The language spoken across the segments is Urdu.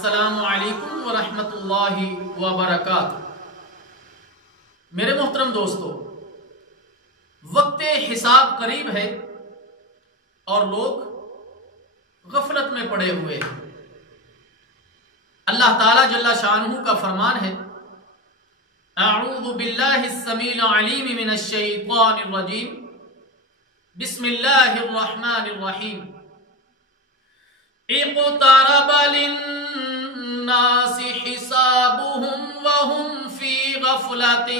السلام علیکم ورحمۃ اللہ وبرکاتہ۔ میرے محترم دوستو، وقت حساب قریب ہے اور لوگ غفلت میں پڑے ہوئے ہیں۔ اللہ تعالیٰ جل شانہ کا فرمان ہے، اعوذ باللہ السمیع العلیم من الشیطان الرجیم، بسم اللہ الرحمن الرحیم۔ اقترب للناس حسابهم وهم في غفلة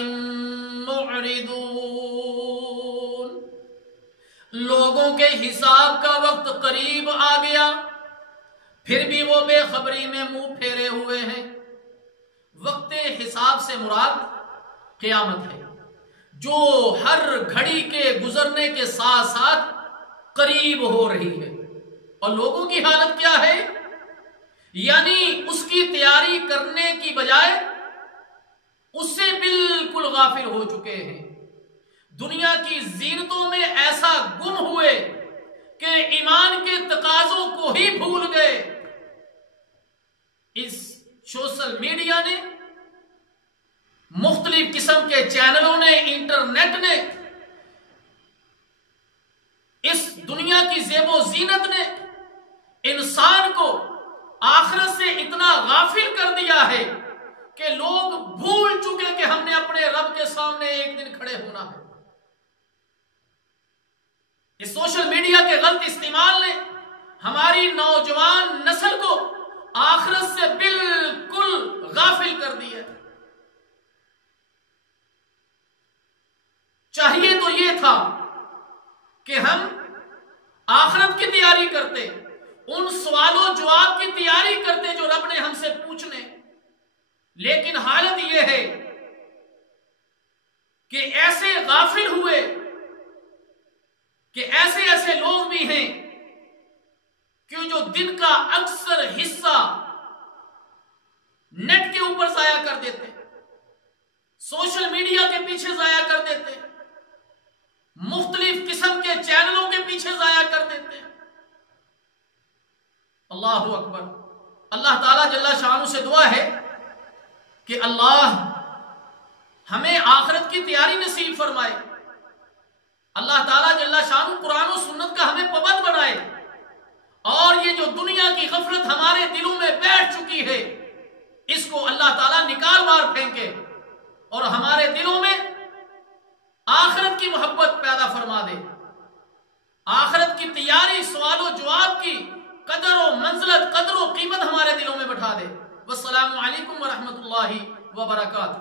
معرضون۔ لوگوں کے حساب کا وقت قریب آ گیا، پھر بھی وہ بے خبری میں منہ پھیرے ہوئے ہیں۔ وقت حساب سے مراد قیامت ہے، جو ہر گھڑی کے گزرنے کے ساتھ ساتھ قریب ہو رہی ہے۔ اور لوگوں کی حالت کیا ہے؟ یعنی اس کی تیاری کرنے کی بجائے اس سے بالکل غافل ہو چکے ہیں۔ دنیا کی زینتوں میں ایسا گم ہوئے کہ ایمان کے تقاضوں کو ہی بھول گئے۔ اس سوشل میڈیا نے، مختلف قسم کے چینلوں نے، انٹرنیٹ نے، اس دنیا کی زیب و زینت نے انسان کو آخرت سے اتنا غافل کر دیا ہے کہ لوگ بھول چکے کہ ہم نے اپنے رب کے سامنے ایک دن کھڑے ہونا ہے۔ اس سوشل میڈیا کے غلط استعمال نے ہماری نوجوان نسل کو آخرت سے بالکل غافل کر دیا۔ چاہیے تو یہ تھا کہ ہم آخرت کی تیاری کرتے، ان سوال و جواب کی تیاری کرتے جو رب نے ہم سے پوچھنے، لیکن حالت یہ ہے کہ ایسے غافل ہوئے کہ ایسے لوگ بھی ہیں کہ جو دن کا اکثر حصہ نیٹ کے اوپر ضائع کر دیتے، سوشل میڈیا کے پیچھے ضائع کر دیتے، مختلف قسم کے چینلوں کے پیچھے ضائع کر دیتے۔ اللہ اکبر۔ اللہ تعالیٰ جل شانہ سے دعا ہے کہ اللہ ہمیں آخرت کی تیاری نصیب فرمائے۔ اللہ تعالیٰ جل شانہ قرآن و سنت کا ہمیں پابند بنائے، اور یہ جو دنیا کی غفلت ہمارے دلوں میں بیٹھ چکی ہے، اس کو اللہ تعالیٰ نکال مار پھینکے اور ہمارے دلوں میں آخرت کی محبت پیدا فرما دے، آخرت کی تیاری، سوال و جواب کی قدر و منزلت، قدر و قیمت ہمارے دلوں میں بٹھا دے۔ والسلام علیکم ورحمۃ اللہ وبرکاتہ۔